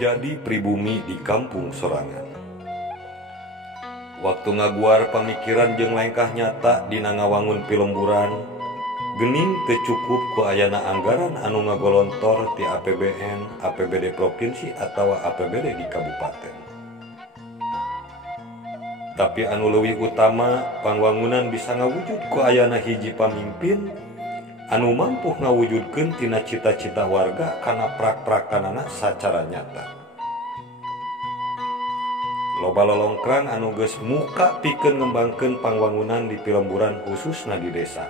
Jadi pribumi di kampung sorangan. Waktu ngaguar pamikiran jeung lengkah nyata dina ngawangun pilemburan, gening teu cukup ku ayana anggaran anu ngagolontor ti APBN, APBD provinsi atawa APBD di kabupaten. Tapi anu leuwih utama, pangwangunan bisa ngawujud ku ayana hiji pamimpin anu mampu ngawujudkeun tina cita-cita warga kana prak-prakanana sacara nyata. Loba lolongkrang anu geus muka pikeun ngembangkeun pangwangunan di pilemburan khususna di desa.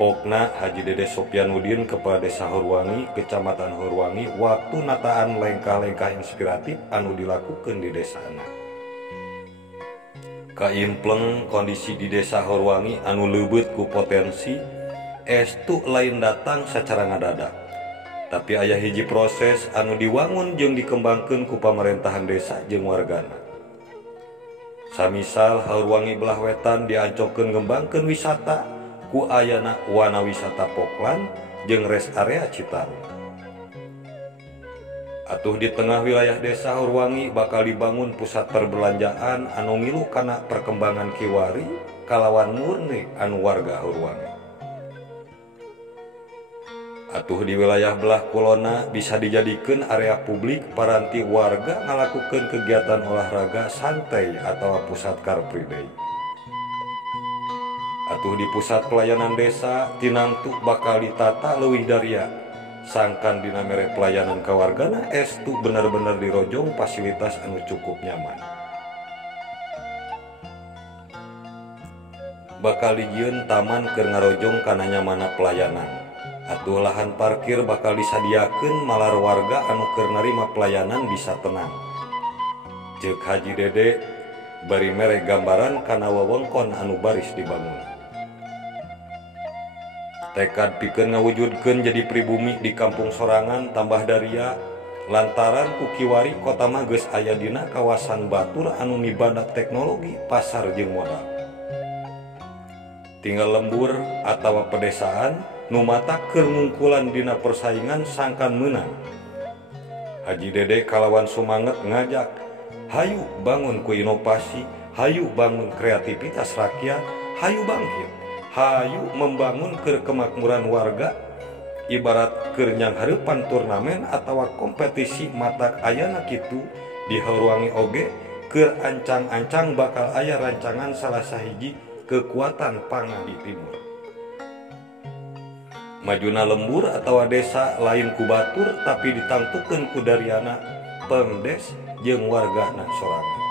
Pokna Haji Dede Sopyanudin Kepala Desa Heuruwangi, Kecamatan Heuruwangi, waktu nataan lengkah-lengkah inspiratif anu dilakukeun di desana. Kaimpleng kondisi di Desa Heuruwangi anu leubeut ku potensi estu lain datang secara ngadadak. Tapi aya hiji proses anu diwangun jeung dikembangkeun ku pamerintahan desa jeung wargana. Samisal Heuruwangi belah wetan diancokeun ngembangkeun wisata ku ayana wana wisata Poklan jeung rest area Citarum. Atuh di tengah wilayah Desa Heuruwangi bakal dibangun pusat perbelanjaan anu ngilu kana perkembangan kiwari kalawan murni anu warga Heuruwangi. Atuh di wilayah belah kulona bisa dijadikeun area publik paranti warga ngalakukeun kegiatan olahraga santai atau pusat car free day. Atuh di pusat pelayanan desa tinangtu bakal ditata leuwih daria sangkan dina mere pelayanan ka wargana estu bener-bener dirojong fasilitas anu cukup nyaman. Bakal dijieun taman keur ngarojong kana nyamanna pelayanan. Atuh lahan parkir bakal disadiakeun malar warga anu keur narima pelayanan bisa tenang. Ceuk Haji Dede bari mere gambaran kana wewengkon anu baris dibangun. Tekad pikeun ngawujudkeun jadi pribumi di kampung sorangan tambah daria lantaran ku kiwari kota mah geus aya dina kawasan batur anu mibanda teknologi, pasar jeung modal. Tinggal lembur atawa pedesaan nu mata keur ngungkulan dina persaingan sangkan meunang. Haji Dede kalawan sumanget ngajak, hayu bangun ku inovasi, hayu bangun kreativitas rakyat, hayu bangkit, hayu membangun keur kemakmuran warga. Ibarat keur nyang hareupan turnamen atawa kompetisi matak ayana kitu di Heuruwangi oge keur ancang-ancang bakal aya rancangan salah sahiji kekuatan pangan di timur. Majuna lembur atawa desa lain ku batur tapi ditangtukeun ku dariana Pemdes jeung wargana sorangan.